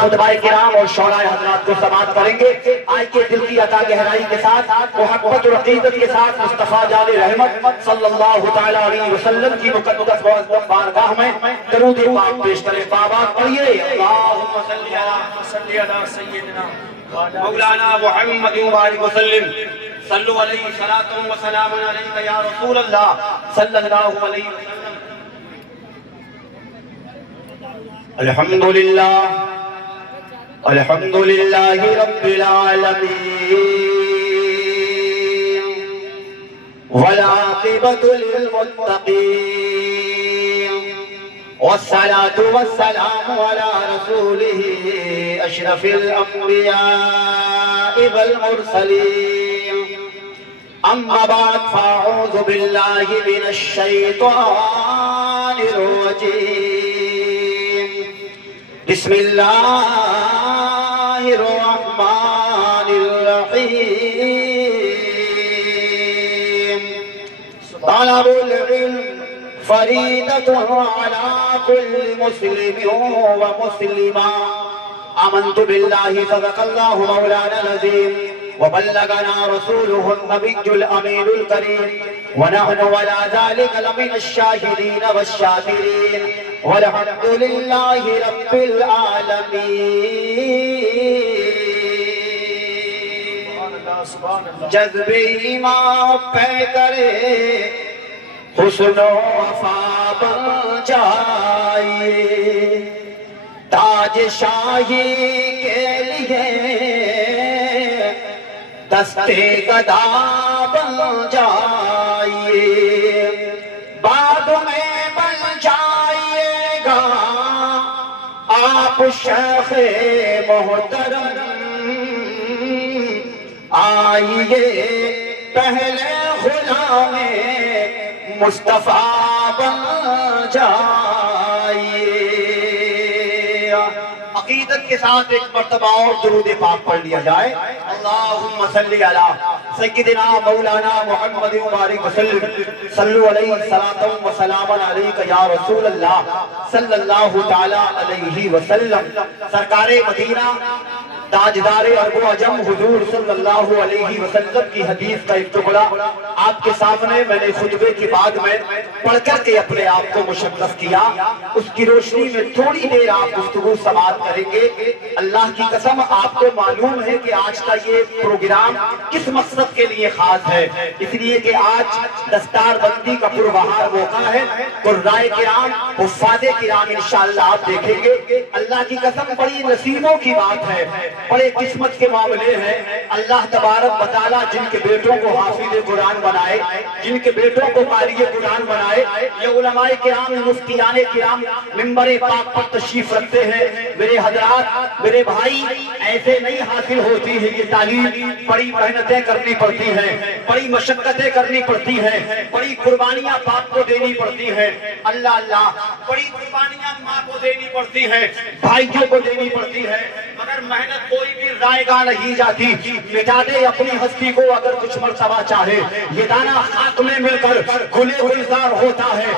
خطبہ کرام اور شعراء حضرات کو سماعت کریں گے. آئیے دل کی عطا گہرائی کے ساتھ محبت اور عقیدت کے ساتھ مصطفیٰ جان رحمت صلی اللہ تعالی علیہ وسلم کی مقدس بارگاہ میں درود پاک پیش کریں. بابات پڑھیے اللہم صلی علی سیدنا مولانا محمد وآلہ وسلم صلو علیہ صلاۃ و سلام علیک یا رسول اللہ صلی اللہ علیہ وسلم. الحمدللہ رب العالمین والعاقبۃ للمتقین والصلاة والسلام علی رسولہ اشرف الانبیاء والمرسلین. اما بعد فاعوذ باللہ من الشیطان الرجیم. بسم اللہ الرحمن الرحیم. طلب العلم فریضۃ علی کل مسلم و مسلمہ. آمنت باللہ صدق اللہ مولانا العظیم وبلغنا رسوله النبي الأمين الكريم ونحن ولا ذلك لمن الشاهدين والشاكرين والحمد لله رب العالمين. جذب ایمان پہ کرے حسن و وفا بن جائے تاج شاہی کے لیے دستے گدا بن جائیے بعد میں بن جائیے گا آپ شیخ محترم. آئیے پہلے غلام مصطفیٰ بن جائیے. عقیدت کے ساتھ ایک مرتبہ اور درود پاک پڑھ لیا جائے. اللہم صلی علی سیدنا مولانا محمد وبارک وسلم صلو علیہ صلاۃ و سلام علیک یا رسول اللہ صلی اللہ تعالی علیہ وسلم. سرکار مدینہ تاجدار عرب و عجم حضور صلی اللہ علیہ وسلم کی حدیث کا ایک ٹکڑا آپ کے سامنے میں نے خطبے کے بعد میں پڑھ کر کے اپنے آپ کو مشخص کیا. اس کی روشنی میں تھوڑی دیر آپ گفتگو سماعت کریں گے. اللہ کی قسم آپ کو معلوم ہے کہ آج کا یہ پروگرام کس مقصد کے لیے خاص ہے. اس لیے کہ آج دستار بندی کا پربہار موقع ہے. قرائے کرام حفاظ کرام انشاءاللہ آپ دیکھیں گے. اللہ کی قسم بڑی نصیبوں کی بات ہے, بڑے قسمت کے معاملے ہیں. اللہ تبارک و تعالی جن کے بیٹوں کو حافظ قرآن بنائے, جن کے بیٹوں کو قاری قرآن بنائے, یہ علماء کرام مفتیان کرام منبر پاک پر تشریف رکھتے ہیں. میرے حضرات, میرے بھائی, ایسے نہیں حاصل ہوتی ہے یہ تعلیم. بڑی محنتیں کرنی پڑتی ہیں, بڑی مشقتیں کرنی پڑتی ہیں, بڑی قربانیاں باپ کو دینی پڑتی ہیں. اللہ اللہ, بڑی قربانیاں ماں کو دینی پڑتی ہیں, بھائیوں کو دینی پڑتی ہے. مگر محنت کوئی بھی رائے گاہ نہیں جاتی. مٹا دے اپنی ہستی کو اگر کچھ مرتبہ چاہے. یہ دانہ خاک میں مل کر گلے گلزار ہوتا ہے.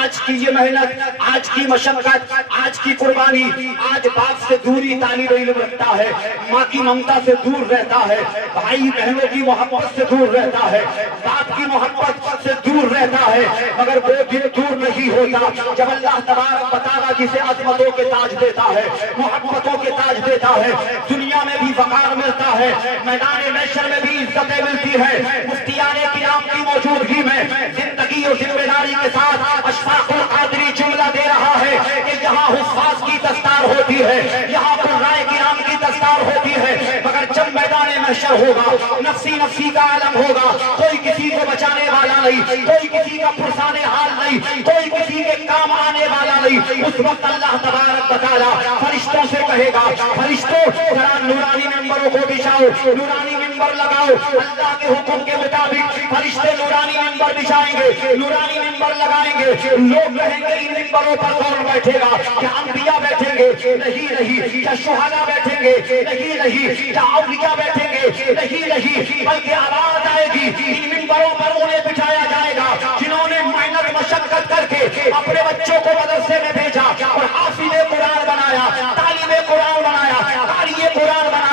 آج کی یہ محنت, آج کی مشقت, آج کی قربانی, آج باپ سے دوری طالب علم رکھتا ہے, ماں کی ممتا سے دور رہتا ہے, بھائی بہنوں کی محبت سے دور رہتا ہے, باپ کی محبت سے دور رہتا ہے. مگر وہ دل دور نہیں ہوتا جب اللہ تبارک و تعالی جسے عظمتوں کے تاج دیتا ہے, محبتوں کے تاج دیتا ہے, دنیا میں بھی وقار ملتا ہے, میدان محشر میں بھی عزتیں ملتی ہے. مفتیان کرام کی موجودگی میں زندگی اور ذمہ داری کے ساتھ اشفاق القادری جملہ دے رہا ہے کہ یہاں حفاظ کی دستار ہوتی ہے, یہاں قرائے کرام کی دستار ہوتی ہے. مگر جب میدان محشر ہوگا, نفسی نفسی کا عالم ہوگا, کوئی کسی کو بچانے والا نہیں, کوئی کسی کا پرسانے حال نہیں, کوئی کسی کے کام آنے والا نہیں. اس وقت اللہ تبارک و تعالی فرشتوں سے کہے گا, فرشتوں ذرا نورانی ممبروں کو بچھاؤ, نورانی ممبر لگاؤ. اللہ کے حکم کے مطابق فرشتے نورانی ممبر بچھائیں گے, نورانی ممبر لگائیں گے. لوگ کہیں گے ان ممبروں پر کون بیٹھے گا؟ کیا انبیاء بیٹھیں گے؟ نہیں نہیں. کیا شہداء بیٹھیں گے؟ نہیں نہیں. کیا اولیاء بیٹھیں گے؟ نہیں نہیں. بلکہ آواز آئے گی, ان ممبروں پر انہیں بٹھایا جائے گا جنہوں نے محنت مشقت کر کے اپنے بچوں کو مدرسے میں بھیجا اور حافظ قرآن بنایا, طالب قرآن بنایا,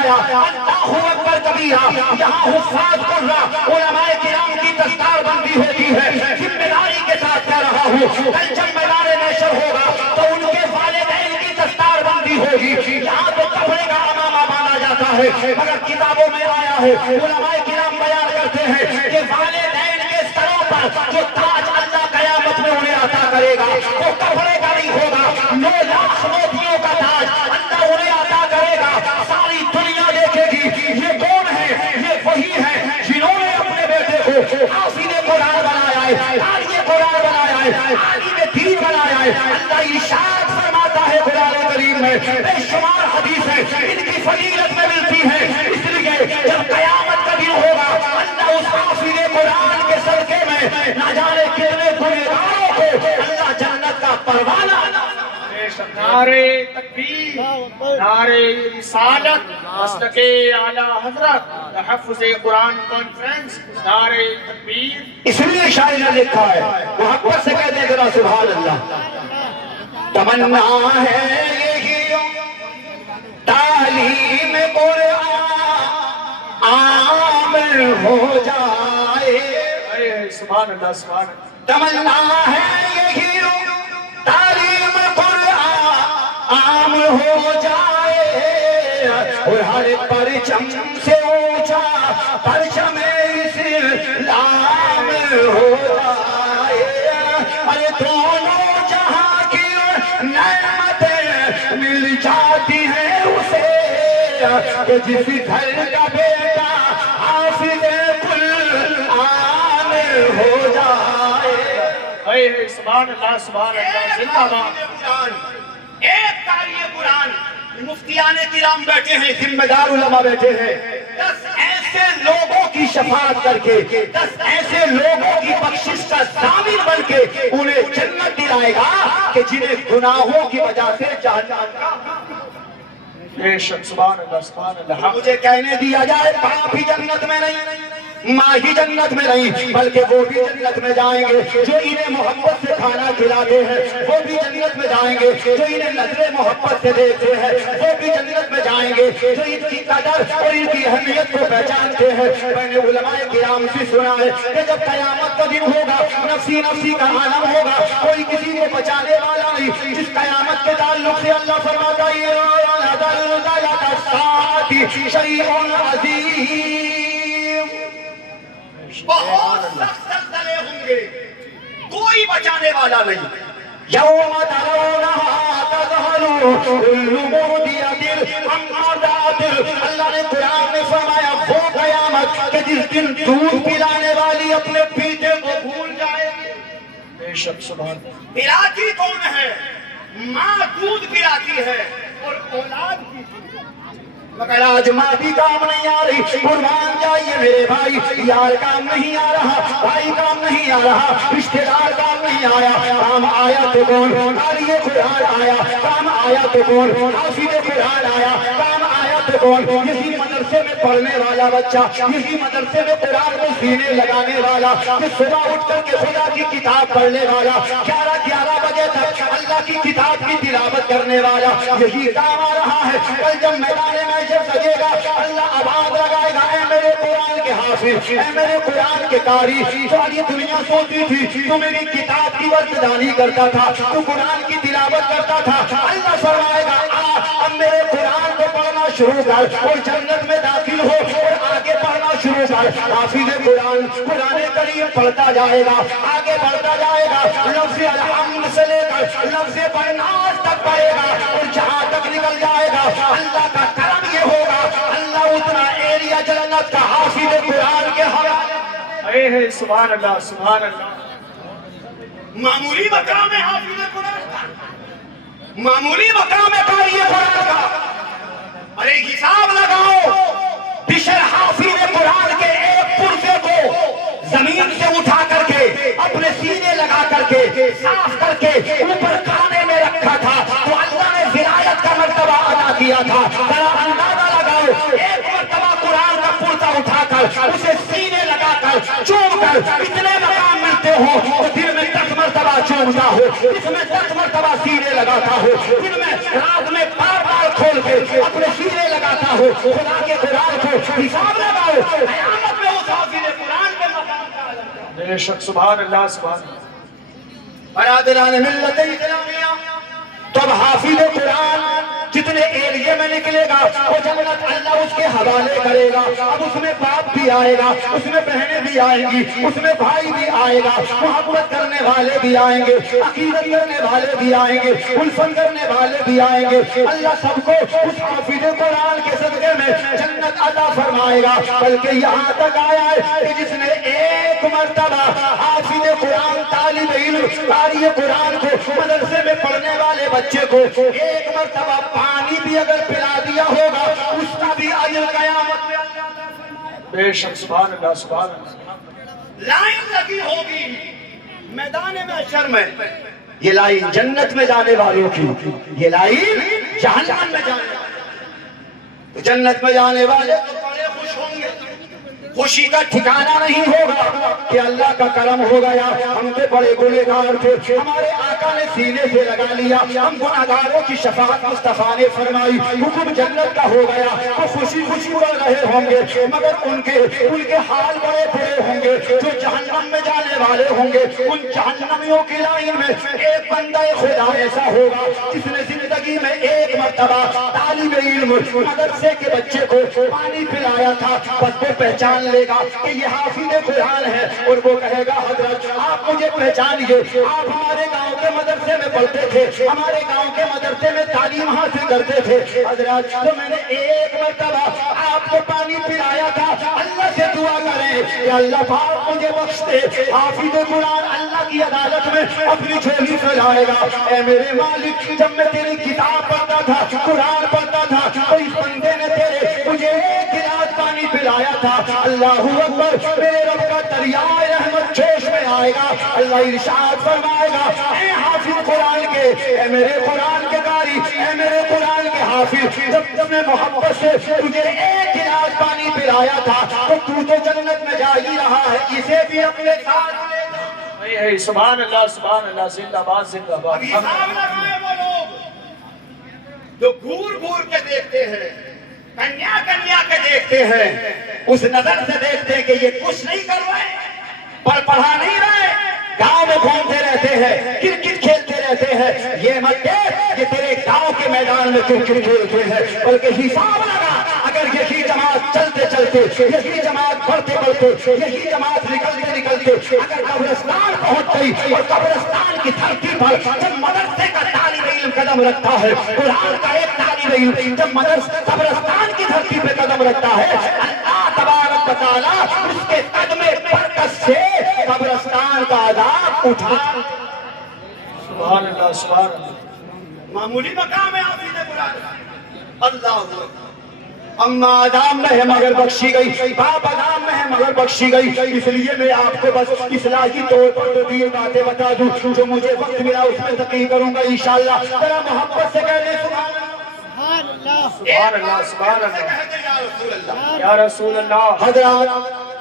فرمایا اللہ اکبر کبیرہ. یہاں حفاظ قرہ علماء کرام کی دستار بندی ہوتی ہے. ذمہ داری کے ساتھ کہہ رہا ہوں کل جب میدان محشر ہوگا تو ان کے والدین کی دستار بندی ہوگی. یہاں تو کپڑے کا امامہ باندھا جاتا ہے مگر کتابوں میں آیا ہے علماء کرام بیان کرتے ہیں کہ والدین کے سروں پر جو تاج اللہ قیامت میں انہیں عطا کرے گا وہ کپڑے کا نہیں ہوگا. 9 لاکھ موتیوں کا تاج اللہ انہیں عطا کرے گا. ساری دنیا دیکھے گی یہ کون ہے؟ یہ وہی ہے جنہوں نے اپنے بیٹے کو حافظ قرآن بنایا ہے, قاری قرآن بنایا ہے, عالم دین بنایا ہے. اللہ ارشاد فرماتا ہے قرآن کریم میں بے شمار حدیث ہے ان کی فضیلت میں ملتی ہے. اس لیے جب قیامت کا دن ہوگا اللہ اس حافظ قرآن کے صدقے میں نہ جانے کتنے گنہگاروں کو اللہ جنت کا پروانہ. نعرے تکبیر, نعرے رسالت, مسلک اعلی حضرت, تحفظ قرآن کانفرنس, نعرے تکبیر. اس لیے شاعر نے لکھا ہے محبت سے کہتے ہیں ذرا سبحان اللہ. تمنا ہے یہی تعلیم قرآن عام ہو جائے. سبحان اللہ, سبحان اللہ. تمنا ہے یہی تعلیم قرآن عام ہو جائے اور ہر پرچم سے اونچا پرچم اسلام ہو جائے. ارے دونوں جہاں کی نعمتیں مل جاتی ہیں اسے کہ جس گھر کا بیٹا حافظ قرآن ہو جائے. سبحان اللہ, سبحان اللہ, زندہ باد. ایک قاری قرآن مفتیان کرام بیٹھے ہیں, ذمہ دار علماء بیٹھے ہیں. 10 ایسے لوگوں کی شفاعت کر کے 10 ایسے لوگوں کی بخشش کا ضامن بن کے انہیں جنت دلائے گا کہ جنہیں گناہوں کی وجہ سے جہنم کا. بے شک, سبحان اللہ, سبحان اللہ. مجھے کہنے دیا جائے باپ ہی جنت میں نہیں, ماں ہی جنت میں نہیں, بلکہ وہ بھی جنت میں جائیں گے جو انہیں محبت سے کھانا کھلاتے ہیں. وہ بھی جنت میں جائیں گے جو انہیں نظر محبت سے دیکھتے ہیں. وہ بھی جنت میں جائیں گے جو ان کی قدر اور ان کی اہمیت کو پہچانتے ہیں. میں نے علماء کرام سے سنا ہے کہ جب قیامت کا دن ہوگا نفسی نفسی کا عالم ہوگا, کوئی کسی کو بچانے والا نہیں. جس قیامت کے تعلق سے اللہ فرماتا ہے شیء عظیم, بہت سخت زلزلے ہوں گے, کوئی بچانے والا نہیں. یوم ترونہا تذہل کل مرضعۃ عما ارضعت. اللہ نے قرآن میں فرمایا وہ قیامت کہ جس دن دودھ پلانے والی اپنے پیتے کو بھول جائے گی. بے شک, سبحان اللہ. پلاتی کون ہے؟ ماں دودھ پلاتی ہے اور اولاد کی, مگر آج ماں بھی کام نہیں آ رہی. قربان جائیے میرے بھائی, یار کام نہیں آ رہا, بھائی کام نہیں آ رہا, رشتہ دار کام نہیں آیا. کام آیا تو کون؟ قاری قرآن آیا. کام آیا تو کون؟ حافظ قرآن آیا. کام آیا تو کون؟ یہی مدرسے میں پڑھنے والا بچہ, یہی مدرسے میں قرآن کو سینے لگانے والا, کہ صبح اٹھ کر کے خدا کی کتاب پڑھنے والا, 11 بجے تک اللہ کی کتاب کی تلاوت کرنے والا, یہی کام آ رہا ہے. کل جب میدان میں جب سجے گا اللہ آواز لگائے گا اے میرے قرآن کے حافظ, اے میرے قرآن کے قاری. ساری دنیا سوچتی تھی تو میری کتاب کی ورزدانی کرتا تھا, تو قرآن کی تلاوت کرتا تھا. اللہ فرمائے گا اب میرے قرآن کو پڑھنا شروع کر اور جنت میں داخل ہو اور آگے پڑھنا شروع کر. حافظ قرآن قرآن کریم پڑھتا جائے گا, آگے بڑھتا جائے گا, لفظ الحمد سے لے کر لفظ بناس تک پڑھے گا اور جہاں تک نکل جائے گا اللہ کا کرم یہ ہوگا اللہ اتنا ایریا جنت کا حافظ قرآن کے حوالے. سبحان اللہ, سبحان اللہ. معمولی مقام ہے حافظ قرآن کا, معمولی مقام ہے قاری قرآن کا. ارے حساب لگاؤ, بشر حافظ قرآن کے ایک پرزے کو زمین سے اٹھا کر کے اپنے سینے لگا کر کے صاف کر کے اوپر کانے میں رکھا تھا تو اللہ نے ولایت کا مرتبہ ادا کیا تھا. ذرا اندازہ لگاؤ, ایک مرتبہ قرآن کا پرزہ اٹھا کر اسے سینے لگا کر چوم کر اتنے مقام ملتے ہو تو دن میں 10 مرتبہ چومتا ہو, اس میں 10 مرتبہ سینے لگاتا ہو, دن میں رات میں بار بار کھول کے اپنے سینے لگا چاہتا ہو خدا کے قرآن کو حساب لگاؤ قیامت میں اس حافظ قرآن کے مقام کا عالم کیا بے شک سبحان اللہ سبحان اللہ برادران ملت اسلامیہ تو اب حافظ قرآن جتنے ایریے میں نکلے گا وہ جنت اللہ اس کے حوالے کرے گا اب اس میں باپ بھی آئے گا اس میں بہنیں بھی آئیں گی اس میں بھائی بھی آئے گا محبت کرنے والے بھی آئیں گے عقیدت کرنے والے بھی آئیں گے الفت کرنے والے بھی آئیں گے اللہ سب کو اس حافظ قرآن کے صدقے میں جنت عطا فرمائے گا بلکہ یہاں تک آیا ہے کہ جس نے ایک مرتبہ حافظ قرآن طالب علم قاری قرآن کو مدرسے میں پڑھنے والے بچے کو ایک مرتبہ پانی بھی اگر پلا دیا ہوگا اس کا بھی اجر قیامت میں اللہ عطا فرمائے گا بے شک سبحان اللہ سبحان اللہ لائن لگی ہوگی میدان محشر میں یہ لائن جنت میں جانے والوں کی یہ لائن جہنم میں جانے والوں تو جنت میں جانے والے تو بڑے خوش ہوں گے خوشی کا ٹھکانہ نہیں ہوگا کہ اللہ کا کرم ہو گیا ہم سے بڑے گنہگار تھے ہمارے آقا نے سینے سے لگا لیا ہم گنہگاروں کی شفاعت مصطفیٰ نے فرمائی حکم جنت کا ہو گیا وہ خوشی خوشی اڑ رہے ہوں گے مگر ان کے حال بڑے برے ہوں گے جو جہنم میں جانے والے ہوں گے ان جہنمیوں کی لائن میں ایک بندہ خدا ایسا ہوگا جس نے زندگی میں ایک مرتبہ طالب علم مدرسے کے بچے کو پانی پلایا تھا بس وہ پہچان لے گا کہ یہ حافظ قرآن ہے اور وہ کہے گا حضرت آپ مجھے پہچانیے آپ ہمارے گاؤں کے مدرسے میں پڑھتے تھے ہمارے گاؤں کے مدرسے میں تعلیم حاصل کرتے تھے حضرت تو میں نے ایک مرتبہ آپ کو پانی پلایا تھا اللہ سے دعا کریں کہ اللہ پاک مجھے بخش دے حافظ قرآن اللہ کی عدالت میں اپنی جھولی پھیلائے گا اے میرے مالک جب میں تیری کتاب پڑھتا تھا قرآن پڑھتا تھا تو اس بندے نے مجھے ایک گلاس پانی پلایا تھا اللہ اکبر میرے رب کا دریائے رحمت جوش میں آئے گا اللہ ارشاد فرمائے گا اے حافظ قرآن کے اے میرے قرآن کے قاری اے میرے قرآن کے حافظ جب تم نے محبت سے تجھے ایک گلاس پانی پلایا تھا تو تو جنت میں جا ہی رہا ہے اسے بھی اپنے ساتھ لے جا سبحان اللہ زندہ باد زندہ باد حساب لگائے وہ لوگ جو گھور گھور کے دیکھتے ہیں کنیا کنیا کے دیکھتے ہیں اس نظر سے دیکھتے ہیں کہ یہ کچھ نہیں کر رہے پڑھا نہیں رہے گاؤں میں گھومتے رہتے ہیں کرکٹ کھیلتے رہتے ہیں یہ مت دیکھ کہ تیرے گاؤں کے میدان میں کرکٹ کھیلتے ہیں بلکہ حساب لگا اگر یہی جماعت چلتے چلتے یہی جماعت بڑھتے بڑھتے یہی جماعت نکلتے نکلتے اگر قبرستان پہنچ گئی اور قبرستان کی دھرتی پر جب مدرسے کا طالب علم قدم رکھتا ہے قرآن کا ایک طالب علم جب مدرسہ قبرستان کی دھرتی پہ قدم رکھتا ہے اللہ تبارک و تعالیٰ اس کے قدم برکت سے قبرستان کا عذاب اٹھا سبحان اللہ معمولی مقام ہے حافظ قرآن اللہ اما آدام میں ہے مگر بخشی گئی باپ آدام میں ہے مگر بخشی گئی اس لیے میں آپ کو بس اصلاحی طور پر تو یہ باتیں بتا دوں جو مجھے وقت ملا اس میں تقریر کروں گا انشاءاللہ ذرا محبت سے کہہ دیں سبحان اللہ یا رسول اللہ حضرات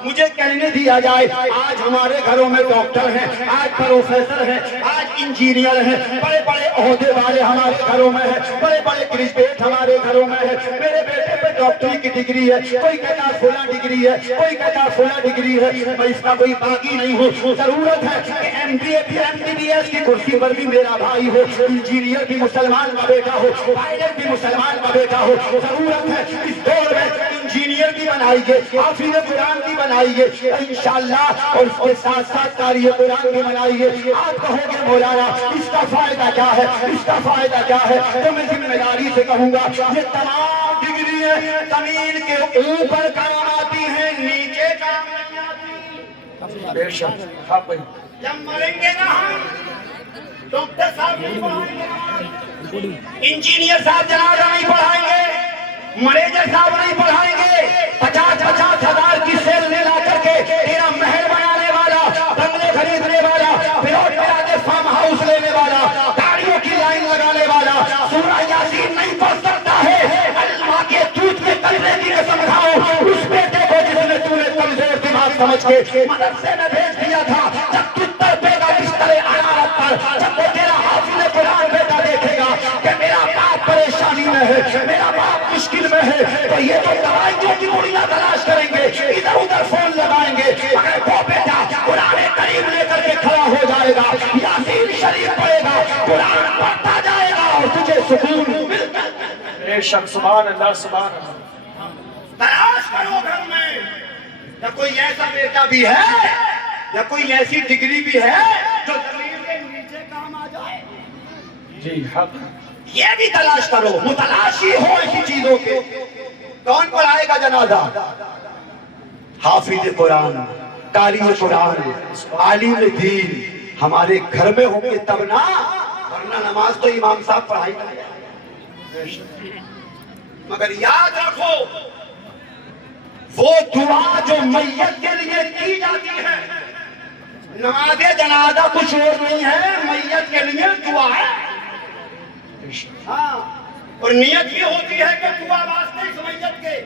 مجھے کہنے دیا جائے آج ہمارے گھروں میں ڈاکٹر ہیں آج پروفیسر ہیں آج انجینئر ہیں بڑے بڑے عہدے والے ہمارے گھروں میں ہیں بڑے بڑے گریجویٹ ہمارے گھروں میں ہیں میرے بیٹے پہ ڈاکٹری کی ڈگری ہے کوئی کہتا فلاں ڈگری ہے کوئی کہتا فلاں ڈگری ہے میں اس کا کوئی باقی نہیں ہوں ضرورت ہے کہ ایم بی اے بھی ایم بی بی ایس کی کرسی پر بھی میرا بھائی ہو انجینئر بھی مسلمان کا بیٹا ہو پائلٹ بھی مسلمان کا بیٹا ہو ضرورت ہے اس دور میں انجینئر بھی بنائیے حافظ قرآن بھی بنائیے انشاءاللہ اور اس کے ساتھ ساتھ قاری قرآن بھی بنائیے آپ کہو گے مولانا اس کا فائدہ کیا ہے اس کا فائدہ کیا ہے تو میں ذمہ داری سے کہوں گا یہ تمام ڈگریاں زمین کے اوپر کام آتی ہیں نیچے کام نہیں آتی بے شک جب مریں گے نا ہم ڈاکٹر صاحب نہیں پڑھائیں گے انجینئر صاحب جنازہ نہیں پڑھائیں گے مینیجر صاحب نہیں پڑھائیں گے 50,000 کی سیل لے لا کر کے تیرا محل بنانے والا بنگلے خریدنے والا پلاٹ پہ فارم ہاؤس لینے والا گاڑیوں کی لائن لگانے والا سورہ یاسین نہیں پڑھ سکتا ہے اللہ کے دودھ کے قلبے کی قسم کھاؤ اس بیٹے کو جس نے تو نے کمزور دماغ سمجھ کے مدرسے میں بھیج دیا تھا جب تو تڑپے گا بستر حرارت پر جب وہ تیرا حافظ قرآن بیٹا دیکھے گا کہ میرا باپ پریشانی میں ہے، میرا باپ مشکل میں ہے، تو یہ تو دوائیوں کی گڑیاں تلاش کریں گے، ادھر ادھر فون لگائیں گے، مگر وہ بیٹا قرآن کریم لے کر کے کھڑا ہو جائے گا، یاسین شریف پڑھے گا، قرآن پڑھتا جائے گا اور تجھے سکون ملتا ہے۔ بے شک سبحان اللہ سبحان اللہ۔ تلاش کرو گھر میں، یا کوئی ایسا بیٹا بھی ہے یا کوئی ایسی ڈگری بھی ہے جو زمین کے نیچے کام آ جائے، جی حق۔ یہ بھی تلاش کرو، متلاشی ہو ایسی چیزوں کے۔ کون پڑھائے گا جنازہ؟ حافظ قرآن، قاری قرآن، عالم دین ہمارے گھر میں ہوں گے تب نا، ورنہ نماز تو امام صاحب پڑھائی گا۔ مگر یاد رکھو وہ دعا جو میت کے لیے کی جاتی ہے، نماز جنازہ کچھ اور نہیں ہے، میت کے لیے دعا ہے۔ ہاں، اور نیت یہ ہوتی ہے کہ دعا واسطے اس میت کے۔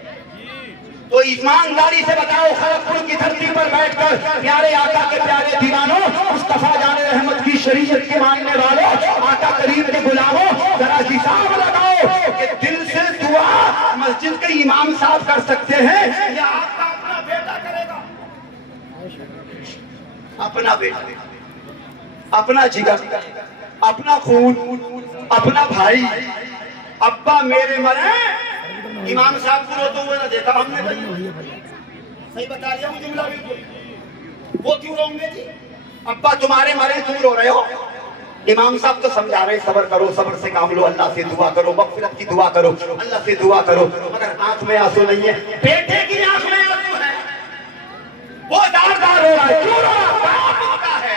تو ایمانداری سے بتاؤ، خلق کی دھرتی پر بیٹھ کر پیارے آقا کے پیارے دیوانوں، مصطفیٰ جان رحمت کی شریعت کے ماننے والوں، آقا کریم کے غلاموں، ذرا حساب لگاؤ کہ دل سے دعا مسجد کے امام صاحب کر سکتے ہیں یا آپ کا اپنا بیٹا کرے گا؟ اپنا بیٹا، اپنا جگر، اپنا خون، اپنا بھائی۔ ابا میرے مرے، امام صاحب کو روتے ہوئے نہ دیکھا ہم نے۔ صحیح بتا رہا ہوں جملہ بالکل۔ وہ کیوں روں گے جی؟ ابا تمہارے مرے تم رو رہے ہو؟ امام صاحب تو سمجھا رہے صبر کرو، صبر سے کام لو، اللہ سے دعا کرو، مغفرت کی دعا کرو، اللہ سے دعا کرو، مگر آنکھ میں آنسو نہیں ہے۔ بیٹے کی آنکھ میں آنسو ہے، وہ دار دار ہو رہا ہے، کیوں رو رہا؟ باپ ہوتا ہے۔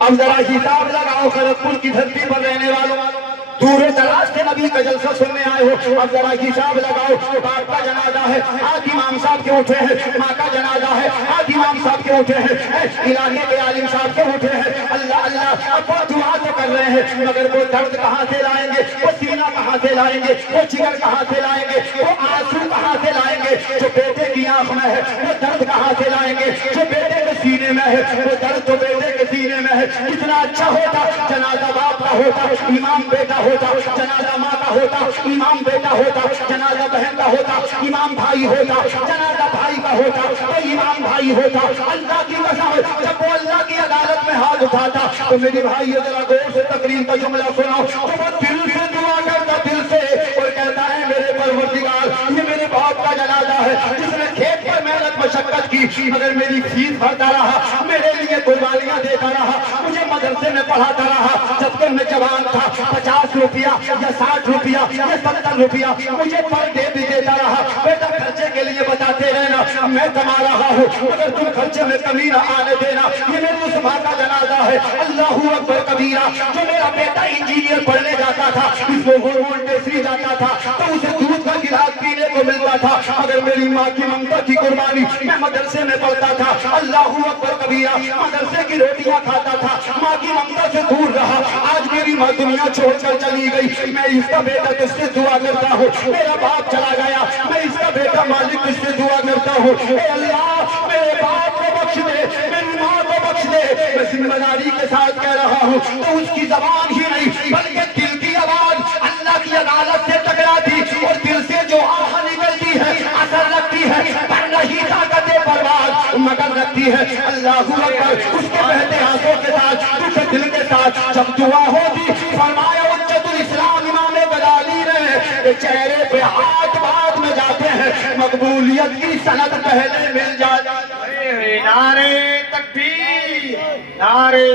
اب ذرا حساب لگاؤ خلق کی دھرتی پر رہنے والوں، دور دراز سے نبی کا جلسہ سننے آئے ہو، اب ذرا حساب لگاؤ، باپ کا جنازہ ہے، آج امام صاحب کے اٹھے ہیں، ماں کا جنازہ ہے، آج امام صاحب کے اٹھے ہیں، علاقے کے عالم صاحب کے اٹھے ہیں۔ اللہ اللہ، اب وہ دعا تو کر رہے ہیں، مگر وہ درد کہاں سے لائیں گے؟ وہ سینہ کہاں سے لائیں گے؟ وہ جگر کہاں سے لائیں گے؟ وہ آنسو کہاں سے لائیں گے؟ جو بیٹے کی آنکھ میں ہے وہ درد کہاں سے لائیں گے؟ جو بیٹے کے سینے میں ہے وہ درد تو بیٹے کے سینے میں ہے۔ اتنا اچھا ہوتا جنازہ باپ کا ہوتا، امام بیٹا ہوتا، جنازہ ماں کا ہوتا، امام بیٹا ہوتا، جنازہ بہن کا ہوتا، امام بھائی ہوتا، جنازہ بھائی کا ہوتا، تو امام بھائی ہوتا۔ اللہ کی قسم، جب وہ اللہ کی عدالت میں ہاتھ اٹھاتا تو میری بھائی ذرا غور سے تقریر کا جملہ سناؤ، تو وہ دل سے دعا کرتا، دل سے، اور کہتا ہے میرے پروردگار یہ میرے باپ کا جنازہ ہے جس نے کھیت پر محنت مشقت کی، مگر میری فیس بھرتا رہا، میرے لیے قربانیاں دیتا رہا، مجھے مدرسے میں پڑھاتا رہا، جب تک میں جوان تھا 50 روپیہ یا 60 روپیہ یا 70 روپیہ مجھے پر ڈے بھی دیتا رہا، بیٹا خرچے کے لیے بتاتے رہنا، میں کما رہا ہوں مگر تم خرچے میں کمی نہ آنے دینا، یہ میری اس ماں کا جنازہ ہے۔ اللہ اکبر کبیرہ، جو میرا بیٹا انجینئر پڑھنے جاتا تھا، اس کو وولٹیسری جاتا تھا تو اسے دودھ کا گلاس پینے کو ملتا تھا، مگر میری ماں کی ممتا کی قربانی، میں مدرسے میں پڑھتا تھا، اللہ اکبر کبیرہ، مدرسے کی روٹیاں کھاتا تھا، ماں کی ممتا سے دور رہا، آج میری ماں دنیا چھوڑ کر چلی گئی، میں اس کا بیٹا کس سے دعا کرتا ہوں؟ میرا باپ چلا گیا، میں اس کا بیٹا مالک کس سے دعا کرتا ہوں؟ اے اللہ میرے باپ کو بخش دے، میری ماں کو بخش دے۔ میں ذمہ داری کے ساتھ کہہ رہا ہوں، تو اس کی زبان ہی نہیں بلکہ دل کی آواز اللہ کی عدالت سے ٹکراتی، اور دل سے جو آہ نکلتی ہے اثر رکھتی ہے، پر نہیں طاقت پرواز مگر رکھتی ہے۔ اللہ اکبر، اس کے بہتے ہاتھوں کے ساتھ، دکھ دل کے ساتھ جب دعا ہوتی، فرمایا حجت الاسلام امام غزالی نے چہرے پہ ہاتھ بعد میں جاتے ہیں، مقبولیت کی سند پہلے مل جائے۔ نعرے تکبیر، نعرے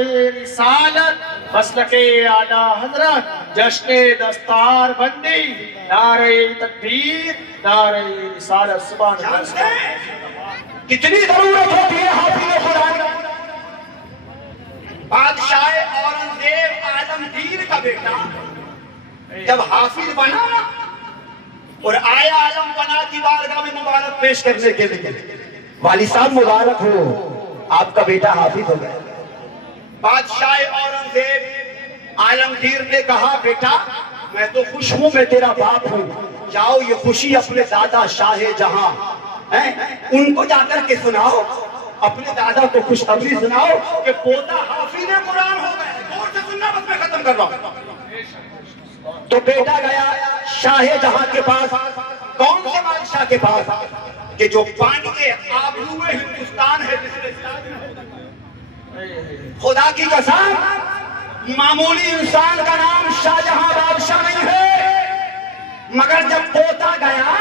رسالت، مسلک اعلی حضرت، جشن دستار بندی، نعرے تکبیر، نعرے رسالت، سبحان اللہ۔ کتنی ضرورت ہوتی ہے حافظ قرآن؟ بادشاہ اورنگزیب عالمگیر کا بیٹا جب حافظ بنا اور آیا عالم بنا کی بارگاہ میں مبارک پیش کرنے کے لیے، والد صاحب مبارک ہو، آپ کا بیٹا حافظ ہو گیا۔ بادشاہ اورنگزیب عالمگیر نے کہا بیٹا میں تو خوش ہوں، میں تیرا باپ ہوں، جاؤ یہ خوشی اپنے دادا شاہ جہاں ان کو جا کر کے سناؤ، اپنے دادا کو خوشخبری سناؤ کہ پوتا حافظ قرآن ہو گئے۔ غور سے سننا، بس میں ختم کر رہا ہوں۔ تو بیٹا گیا شاہ جہاں کے پاس، کون سے بادشاہ کے پاس کہ جو پانی کے آبرو ہندوستان ہے جس نے خدا کی قسم معمولی انسان کا نام شاہ جہاں بادشاہ نہیں ہے، مگر جب پوتا گیا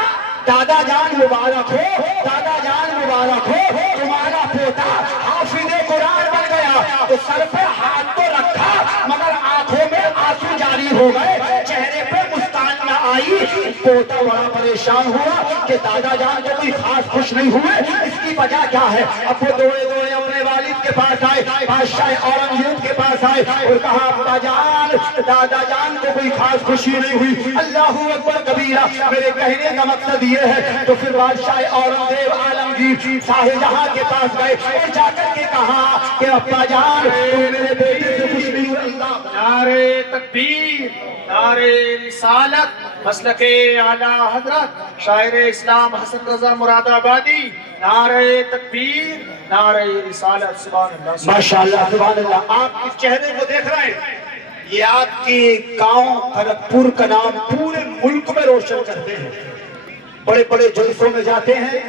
دادا جان مبارک ہو، دادا جان مبارک ہو، تمہارا پوتا حافظ قرآن بن گیا تو سر پہ ہاتھ تو رکھا مگر آنکھوں میں آنسو جاری ہو گئے، چہرے پہ مسکان نہ آئی۔ پوتا بڑا پریشان ہوا کہ دادا جان تو کوئی خاص خوش نہیں ہوئے، اس کی وجہ کیا ہے؟ اب وہ دوڑے دوڑے اپنے والد کے پاس آئے، بادشاہ اورنگزیب کے پاس آئے اور کہا ابا جان دادا جان کو کوئی خاص خوشی نہیں ہوئی۔ اللہ اکبر کبیرہ، میرے کہنے کا مقصد یہ ہے۔ تو پھر بادشاہ اورنگزیب عالمگیر شاہ جہاں کے پاس گئے اور جا کر کے کہا کہ ابا جان تو میرے بیٹے سے خوش نہیں ہوئے؟ نعرے تکبیر، نعرے رسالت، مسلک اعلیٰ حضرت شاعر اسلام حسن رضا مراد آبادی، نعرے تکبیر، نعرے رسالت، سبحان اللہ۔ ماشاءاللہ سبحان اللہ۔ آپ اس چہرے کو دیکھ رہے ہیں، یہ آپ کے گاؤں کھڑگپور کا نام پورے ملک میں روشن کرتے ہیں، بڑے بڑے جلسوں میں جاتے ہیں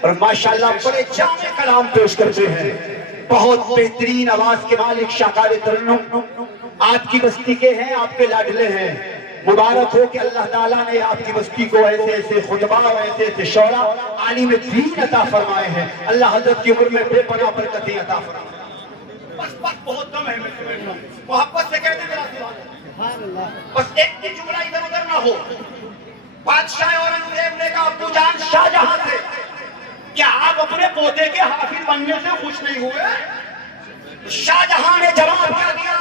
اور ماشاءاللہ بڑے جامع کلام پیش کرتے ہیں۔ بہت بہترین آواز کے مالک شاہکار ترنم آپ کی بستی کے ہیں، آپ کے لاڈلے ہیں۔ مبارک ہو کہ اللہ تعالیٰ نے آپ کی بستی کو ایسے ایسے خطبہ اور ایسے ایسے شعراء عالم دین عطا فرمائے ہیں۔ اللہ حضرت کی عمر میں بے پناہ برکتیں عطا فرمائے۔ بس بہت کم ہے، محبت سے کہتے ہیں بس ایک بھی جملہ ادھر ادھر نہ ہو۔ بادشاہ اورنگزیب نے کہا ابو جان شاہ جہاں سے کیا آپ اپنے پوتے کے حافظ بننے سے خوش نہیں ہوئے؟ شاہ جہاں نے جواب کیا دیا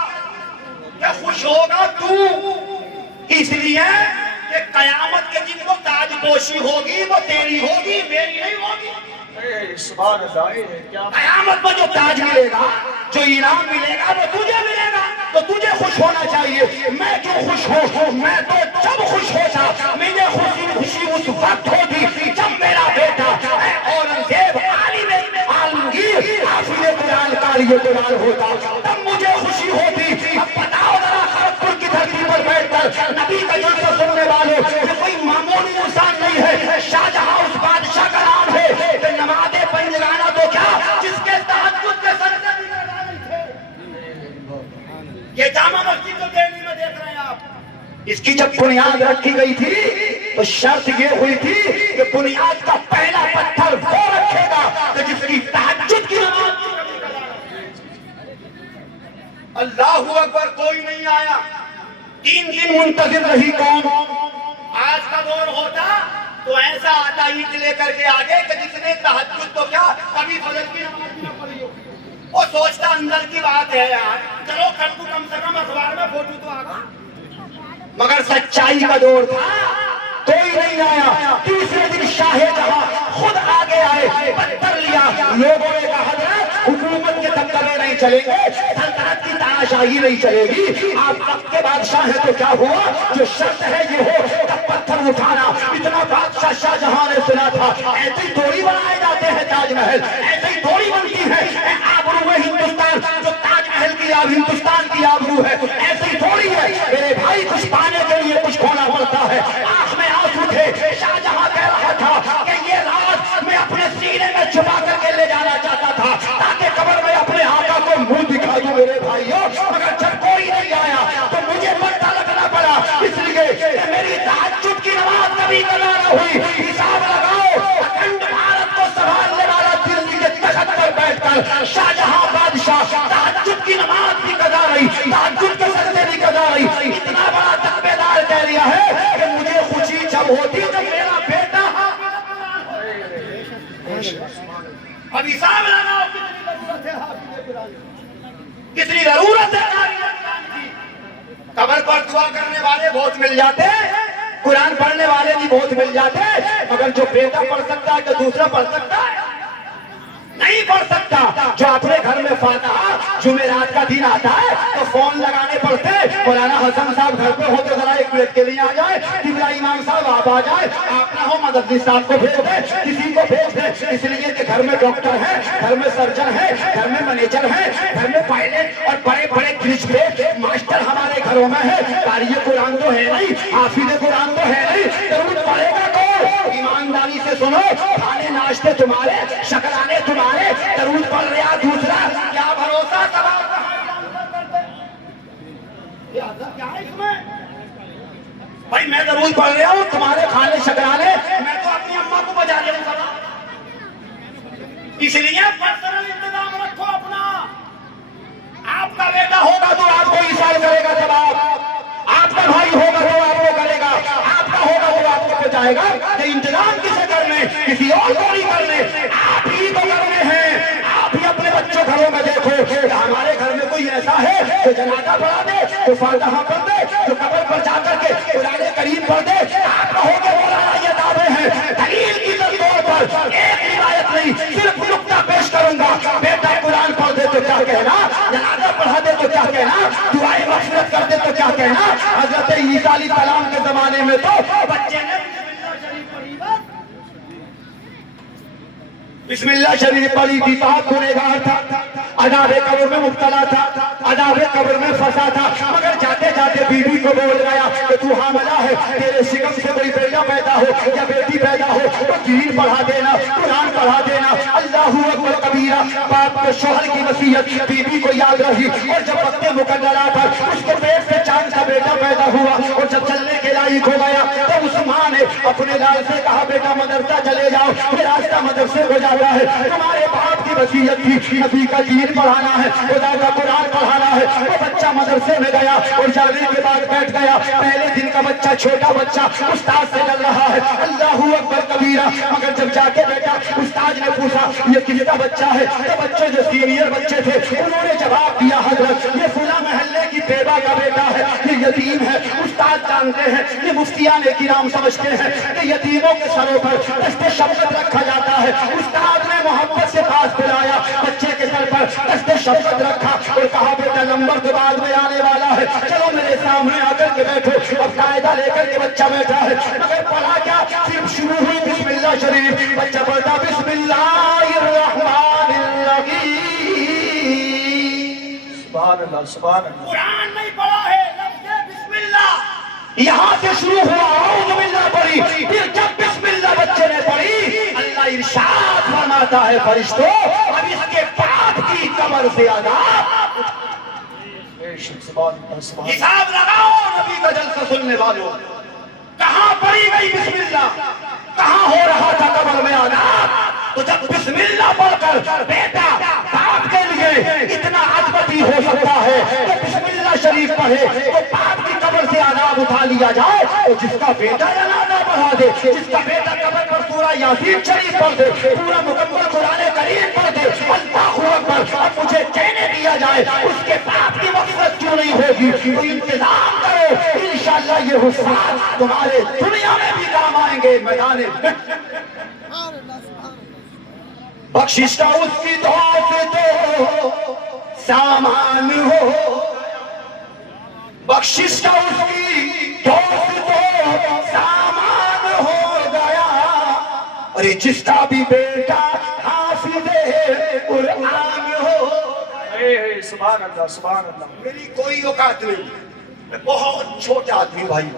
کہ خوش ہوگا تو، اس لیے کہ قیامت کے دن وہ تاج پوشی ہوگی وہ تیری ہوگی، میری نہیں ہوگی۔ سبحان اللہ، کیا قیامت میں جو تاج ملے گا، جو انعام ملے گا وہ تجھے ملے گا، تو تجھے خوش ہونا چاہیے۔ میں کیوں خوش ہوں؟ میں تو جب خوش ہوتا مجھے خوشی اس وقت ہوتی جب میرا بیٹا اورنگزیب عالمگیر حافظ قرآن قاری قرآن ہوتا، تب مجھے خوشی ہوتی۔ اب بتاؤ ذرا کھڑگپور کی دھرتی پر بیٹھ کر نبی کا جلسہ سننے والوں، یہ کوئی معمولی انسان نہیں ہے، شاہ جہاں اس بادشاہ کا نام ہے کہ نماز پنجگانہ تو کیا جس کے تہجد کے سجدے بھی لگانے تھے۔ یہ جامع مسجد تو دہلی میں دیکھ رہے ہیں آپ، اس کی جب بنیاد رکھی گئی تھی تو شرط یہ ہوئی تھی کہ بنیاد کا پہلا پتھر وہ رکھے گا کہ جس کی تہجد کی نماز اللہ اکبر کوئی نہیں آیا۔ 3 دن منتظر رہی قوم۔ آج کا دور ہوتا تو ایسا آتا اینٹ لے کر کے آگے کہ جس نے تہجد تو کیا کبھی فجر کی نماز نہ پڑھی ہو، وہ سوچتا اندر کی بات ہے یار، چلو کل کو کم سے کم اخبار میں فوٹو تو آگا، مگر سچائی کا دور تھا، کوئی نہیں آیا۔ تیسرے دن شاہ جہاں خود آگے آئے، پتھر لیا، لوگوں نے کہا حضرت حکومت کے دبدبے نہیں چلیں گے، سلطنت کی تاشاہی نہیں چلے گی، آپ وقت کے بادشاہ ہیں تو کیا ہوا؟ جو شرط ہے یہ ہو تب پتھر اٹھانا۔ اتنا بادشاہ شاہ جہاں نے سنا تھا ایسے ہی تھوڑی بنائے جاتے ہیں تاج محل، ایسے ہی تھوڑی بنتی ہے آبرو ہندوستان، جو تاج محل کی ہندوستان کی آبرو ہے ایسے ہی تھوڑی ہے۔ میرے بھائی کچھ پانے کے لیے کچھ کھونا پڑتا ہے۔ آنکھ میں آنسو تھے، شاہ جہاں کہہ رہا تھا کہ یہ راز میں اپنے سینے میں چھپا کر کے لے جانا چاہتا تھا تاکہ قبر میں اپنے آقا کو منہ دکھا دوں میرے بھائیوں، مگر جب کوئی نہیں آیا تو مجھے پتہ لگنا پڑا، اس لیے کہ میری تہجد کی نماز کبھی قضا نہ ہوئی۔ حساب لگاؤ، اکھنڈ بھارت کو سنبھالنے والا دلی کے تخت پر بیٹھ کر شاہ جہاں بادشاہ تہجد کی نماز بھی قضا رہی، تہجد کے سجدے بھی قضا رہی۔ اتنا بڑا تقوی دار کہہ رہا ہے کہ مجھے خوشی جب ہوتی جب میرا بیٹا اب حساب لگاؤ کتنی ضرورت ہے قبر پر دعا کرنے والے بہت مل جاتے، قرآن پڑھنے والے بھی بہت مل جاتے، مگر جو بیٹا پڑھ سکتا ہے کہ دوسرا پڑھ سکتا ہے؟ نہیں پڑھ سکتا، جو اپنے گھر میں فاتحہ جمعرات کا دن آتا ہے تو فون لگانے پڑتے، مولانا حسن صاحب گھر پہ ہو تو ذرا 1 منٹ کے لیے آ جائے، قبلہ امام صاحب آپ آ جائے، آپ نہ ہو مددی صاحب کو بھیج دے، کسی کو بھیج دے، اس لیے کہ گھر میں ڈاکٹر ہے، گھر میں سرجن ہے، گھر میں مینیجر ہے، گھر میں پائلٹ اور بڑے بڑے کرچ پہ ماسٹر ہمارے گھروں میں ہے، قاری قرآن تو ہے نہیں، حافظ قرآن تو ہے نہیں، درود پڑھے گا کون؟ ایمانداری سے سنو، کھانے ناشتے تمہارے، شکرانے تمہارے، درود پڑھ رہا دوسرا، کیا بھروسہ سوال کیا ہے اس میں؟ بھائی میں درود پڑھ رہا ہوں، تمہارے کھانے شکرانے، میں تو اپنی اماں کو بجا دے رہا ہوں، اس لیے پرسنل انتظام رکھو اپنا، آپ کا بیٹا ہوگا تو آپ کو اشارہ کرے گا جواب، آپ کا بھائی ہوگا تو آپ کو کرے گا، آپ کا ہوگا تو آپ کو پہنچائے گا، کہ انتظام کسے کرنے، کسی اور کو نہیں کرنے، آپ ہی کو کرنے ہیں، آپ ہی اپنے بچوں گھروں میں دیکھو، کہ ہمارے گھر میں کوئی ایسا ہے جو جنازہ پڑھا دے، جو فاتحہ پڑھ دے، جو قبر پر جا کر کے قرآن کریم پڑھ دے، آپ کہو گے مولانا یہ دعوے ہیں، دلیل کی طور پر ایک روایت نہیں، صرف نقطہ پیش کروں گا، بیٹا قرآن پڑھ دے تو کیا کہنا، جنازہ پڑھا دے تو کیا کہنا، دعائیں مغفرت کر دے تو کیا کہنا، حضرت عیسیٰ علیہ السلام کے زمانے میں تو بچے نے بسم اللہ شریف پڑھی تھی، پاک گنہگار تھا، عذاب قبر میں مبتلا تھا، عذاب قبر میں پھنسا تھا، مگر جاتے جاتے بیوی کو بول گیا کہ تو حاملہ ہے، تیرے شکم سے کوئی بیٹا پیدا ہو یا بیٹی پیدا ہو تو دین پڑھا دینا، قرآن پڑھا دینا، اللہ اکبر کبیرہ، باپ کے شوہر کی وصیت بیوی کو یاد رہی، اور جب وقت مقررہ پر اس کے پیٹ سے چاند کا بیٹا پیدا ہوا اور جب چلنے کے لائق ہو گیا تو اس ماں نے اپنے لال سے کہا بیٹا مدرسہ چلے جاؤ، یہ راستہ مدرسے کو جاتا ہے، تمہارے باپ کی وصیت تھی نبی کا دین پڑھانا ہے، خدا کا قرآن پڑھانا ہے، وہ بچہ مدرسے میں گیا اور جانے کے بعد بیٹھ گیا، پہلے دن کا بچہ چھوٹا بچہ استاد سے ڈر رہا ہے، اللہ اکبر کبیرہ، مگر جب جا کے بیٹا استاد نے پوچھا یہ کس کا بچہ ہے، تو بچے جو سینئر بچے تھے انہوں نے جواب دیا حضرت یہ فلاں محلے کی بیوہ کا بیٹا ہے، یہ یتیم ہے، استاد جانتے ہیں، یہ مفتیان کرام سمجھتے ہیں کہ یتیموں کے سروں پر دست شفقت رکھا جاتا ہے، استاد نے محبت سے پاس بلایا، بچے کے سر پر دست شفقت رکھا اور کہا بیٹا نمبر تو بعد میں آنے والا ہے، چلو میرے سامنے آ کر کے بیٹھو، اب قاعدہ لے کر کے بچہ بیٹھا ہے، مگر پڑھا کیا، صرف شروع ہوئی بسم اللہ شریف، بچہ پڑھتا بسم اللہ الرحمن الرحیم، سبحان اللہ سبحان اللہ، قرآن نہیں پڑھا ہے، لفظ بسم اللہ یہاں سے شروع ہوا، اعوذ باللہ پڑھی، پھر جب بسم اللہ بچے نے پڑھی، اللہ ارشاد فرماتا ہے فرشتوں اب اس کے بعد کی قبر سے عذاب، سبحان اللہ سبحان اللہ، حساب لگاؤ نبی کا جلسہ سننے والوں، کہاں پڑھی گئی بسم اللہ، کہاں ہو رہا تھا قبر میں عذاب، تو جب بسم اللہ پڑھ کر بیٹا باپ کے لیے اتنا عظمتی ہو سکتا ہے کہ بسم اللہ شریف پڑھے تو باپ کی قبر سے عذاب اٹھا لیا جائے، اور جس کا بیٹا جنازہ پڑھا دے، جس کا بیٹا قبر پر سورہ یاسین شریف پڑھ دے، پورا مکمل قرآن کریم پڑھ دے، اللہ اکبر، اب مجھے کہنے دیا جائے اس کے باپ کی مغفرت کیوں نہیں ہوگی، تو انتظام کرو، انشاءاللہ یہ حساب تمہارے دنیا میں بھی کام آئیں گے، میدان بخشش کا اس کی دعا سے تو سامان ہو، بخشش کا اس کی دعا سے تو سامان ہو گیا، اور جس کا بھی بیٹا حافظ قرآن ہو، سبحان اللہ سبحان اللہ، میری کوئی اوقات نہیں، میں بہت چھوٹا آدمی بھائی،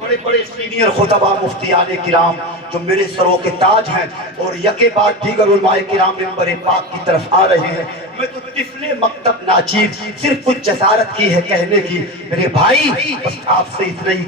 بڑے بڑے سینئر خطبہ مفتیان کرام جو میرے سروں کے تاج ہیں اور یکے بعد دیگر علماء کرام منبر پاک کی طرف آ رہے ہیں، میں تو طفل مکتب ناچیز صرف کچھ جسارت کی ہے کہنے کی، میرے بھائی بس آپ سے اتنا ہی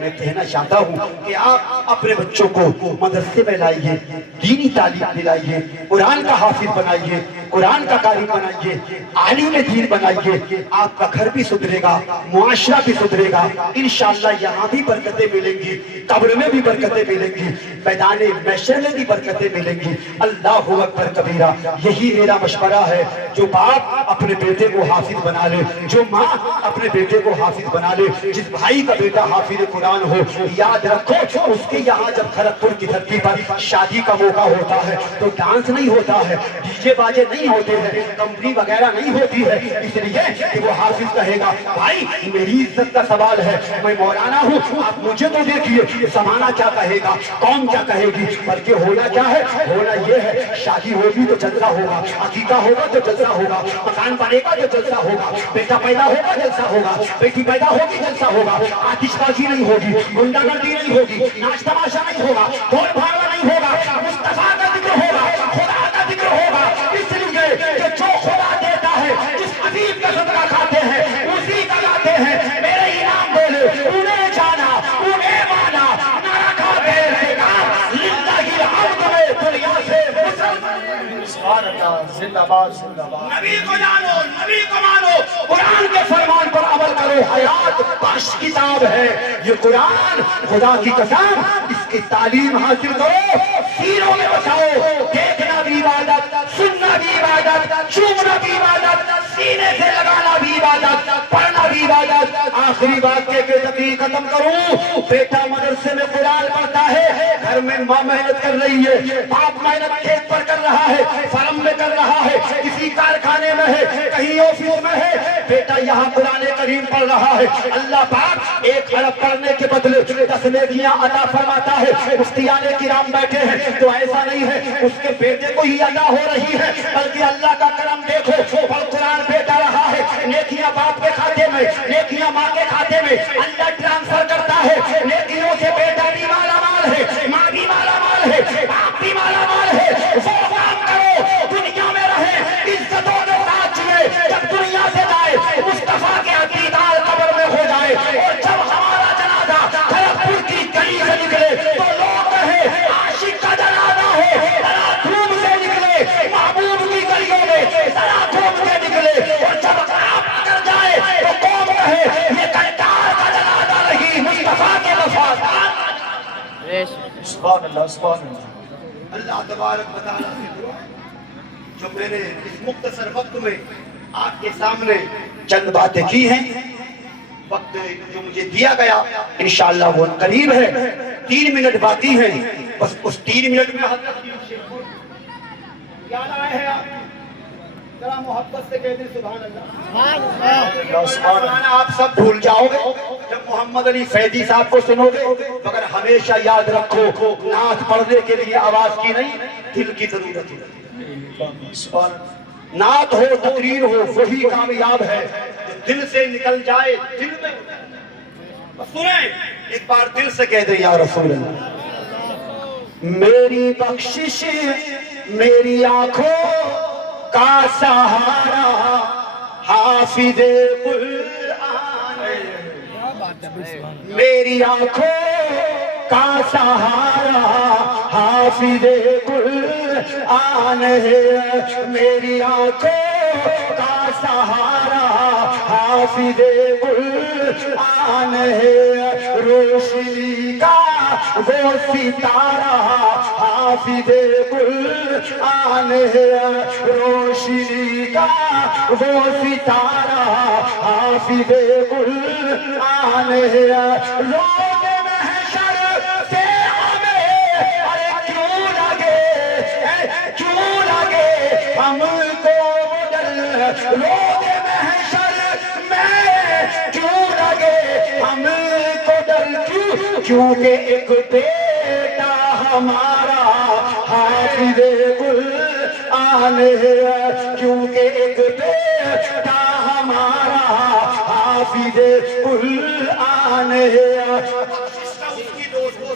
میں کہنا چاہتا ہوں کہ آپ اپنے بچوں کو مدرسے میں لائیے، دینی تعلیم دلائیے، قرآن کا حافظ بنائیے، قرآن کا قاری بنائیے، عالم دین بنائیے، آپ کا گھر بھی سدھرے گا، معاشرہ بھی سدھرے گا، انشاءاللہ یہاں بھی برکتیں ملیں گی، قبر میں بھی برکتیں ملیں گی، میدان محشر میں بھی برکتیں ملیں گی۔ اللہ اکبر کبیرہ، یہی میرا مشورہ ہے۔ جو باپ اپنے بیٹے کو حافظ بنا لے، جو ماں اپنے بیٹے کو حافظ بنا لے، جس بھائی کا بیٹا حافظ قرآن ہو، یاد رکھو اس کے یہاں جب کھڑگپور کی دھرتی پر شادی کا موقع ہوتا ہے تو ڈانس نہیں ہوتا ہے، ڈی جے باجے نہیں ہوتے ہیں، کمپنی وغیرہ نہیں ہوتی ہے، اس لیے کہ وہ حافظ کہے گا بھائی میری عزت کا سوال ہے، میں مولانا ہوں، آپ مجھے تو دیکھیے زمانہ کیا کہے گا، قوم کیا کہے گی، بلکہ ہونا کیا ہے، ہونا یہ ہے شادی ہوگی تو جلسہ ہوگا، عقیقہ ہوگا تو جلسہ ہوگا، مکان بنے گا تو جلسہ ہوگا، بیٹا پیدا ہوگا جلسہ ہوگا، بیٹی پیدا ہوگی جلسہ ہوگا، آتش بازی نہیں ہوگی، گنڈا گردی نہیں ہوگی، ناچ تماشا نہیں ہوگا، ڈھول بھاڑا نہیں ہوگا، مصطفیٰ کا ذکر ہوگا، خدا کا ذکر ہوگا، اس لیے کہ جو خدا دیتا ہے جس حبیب کا صدقہ کھاتے ہیں اسی کا لاتے ہیں، میرے انعام بولے انہیں جانا انہیں مانا، نعرہ کھاتے رہے گا للہ الحمد میں دنیا سے سبحان اللہ، زندہ باد زندہ باد۔ نبی کو جانو، نبی کو مانو، قرآن کے فرمان پر عمل کرو، حیات بخش کتاب ہے یہ قرآن، خدا کی قسم اس کی تعلیم حاصل کرو، سینوں میں بساؤ، دیکھنا بھی عبادت، سننا بھی عبادت، چومنا بھی عبادت، سینے سے لگانا بھی عبادت، پڑھنا بھی عبادت۔ آخری بات کے تقریر ختم کروں، بیٹا مدرسے میں قرآن پڑھتا ہے، گھر میں ماں محنت کر رہی ہے، باپ محنت کھیت پر کر رہا ہے، فرم میں کر رہا ہے، کسی کارخانے میں ہے، کہیں آفس میں ہے، بیٹا یہاں قرآن کریم پڑھ رہا ہے، اللہ پاک 1 ارب پڑھنے کے بدلے 10 نیکیاں عطا فرماتا ہے۔ مفتیان کرام بیٹھے ہیں تو ایسا نہیں ہے اس کے بیٹے کو ہی عطا ہو رہی ہے، بلکہ اللہ کا کرم دیکھو، پڑھ قرآن بیٹا رہا ہے، نیکیاں باپ کے کھاتے میں، نیکیاں ماں کے کھاتے میں اللہ ٹرانسفر کرتا ہے، نیکیوں سے بیٹا بھی مالا مال ہے، ماں بھی مالا مال ہے، باپ بھی مالا مال ہے۔ وہ کام کرو دنیا میں رہے عزتوں کے ساتھ جیے، جب دنیا سے جائے مصطفیٰ کے دیدار قبر میں ہو جائے، اور جب ہمارا جنازہ کھڑگپور کی گلی سے نکلے تو لوگ کہیں عاشق کا جنازہ ہے، ذرا دھوم سے نکلے، محبوب کی گلیوں میں ذرا دھوم سے نکلے، اور جب آپ کر جائے تو قوم کہے یہ کنٹار کا جنازہ نہیں مصطفیٰ کے وفادار۔ سبحان اللہ، سبحان اللہ۔ اللہ تبارک و تعالیٰ سے دعا جو میں نے اس مختصر وقت میں آپ کے سامنے چند باتیں کی ہیں، وقت جو مجھے دیا گیا انشاءاللہ وہ قریب ہے، 3 منٹ باقی ہیں، بس اس 3 منٹ میں حضرت کیا لائے ہیں آپ ذرا محبت سے کہتے ہیں سبحان اللہ۔ سبحان آپ سب بھول جاؤ گے جب محمد علی فیضی صاحب کو سنو گے، مگر ہمیشہ یاد رکھو نعت پڑھنے کے لیے آواز کی نہیں دل کی ضرورت ہے۔ نعت ہو تقریر ہو وہی کامیاب ہے جو دل سے نکل جائے، دل میں بس سنیں ایک بار دل سے کہہ دیں یا رسول اللہ۔ میری بخشش میری آنکھوں کا سہارا حافظ قرآن، میری آنکھوں کا سہارا حافظ قرآن ہے، میری آنکھوں کا سہارا حافظ قرآن ہے، روشنی کا وہ ستارہ حافظ قرآن ہے، روشنی کا وہ ستارہ حافظ قرآن ہے، روز محشر سے ہمیں ارے کیوں لگے ہم کو ڈر، روز محشر میں کیوں لگے ہم کو ڈر، کیونکہ ایک بیٹا ہمارا حافظ قرآن ہے، کیونکہ ایک بیٹا ہمارا حافظ قرآن ہے،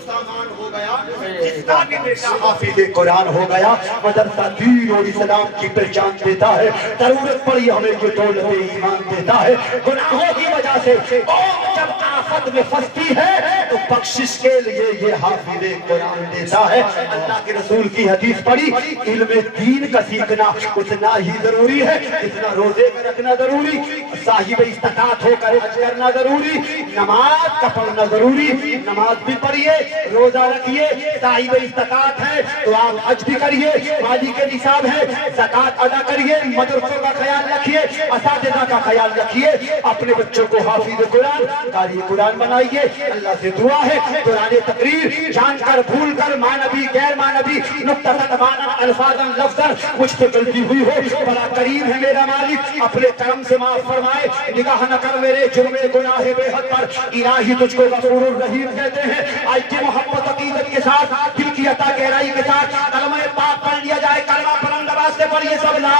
سامان ہو گیا جس کا بھی بیٹا حافظ قرآن ہو گیا، مدرسہ دین اور اسلام کی پہچان دیتا ہے، ضرورت پڑی ہمیں یہ دولت ایمان دیتا ہے، گناہوں کی وجہ سے قوم جب آفت عقد میں پھنستی ہے تو بخشش کے لیے یہ حافظ قرآن دیتا ہے۔ اللہ کے رسول کی حدیث پڑھی، علم دین کا سیکھنا اتنا ہی ضروری ہے جتنا روزے کا رکھنا ضروری، صاحب استطاعت ہو کر حج کرنا ضروری، نماز کا پڑھنا ضروری، نماز بھی پڑھیے، روزہ رکھیے، صاحب استطاعت ہے تو آپ حج بھی کریے، مالی کے نصاب ہے، زکوٰۃ ادا کریے، مدرسوں کا خیال رکھیے، اساتذہ کا خیال رکھیے، اپنے بچوں کو حافظ قرآن، قاری قرآن بنائیے۔ اللہ سے دعا ہے قرآن تقریر جان کر بھول کر مانبی غیر مانبی نقطۃ معنی الفاظاً لفظاً مجھ سے غلطی ہوئی ہو، بڑا کریم ہے میرا مالک، اپنے کرم سے معاف فرمائے، نگاہ نہ کر میرے جرم گناہ بے حد پر، الہی تجھ کو غفور الرحیم کہتے ہیں۔ آج کی محبت عقیدت کے ساتھ، دل کی عطا گہرائی کے ساتھ کلمہ پاک پڑھ لیا جائے، کلمہ بلند آواز سے پڑھیے سب، لا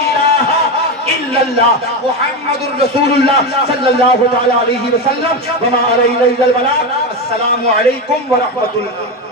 الہ الا اللہ محمد الرسول اللہ صلی اللہ تعالی علیہ وسلم وما علینا الا البلاغ۔ السلام علیکم ورحمۃ اللہ۔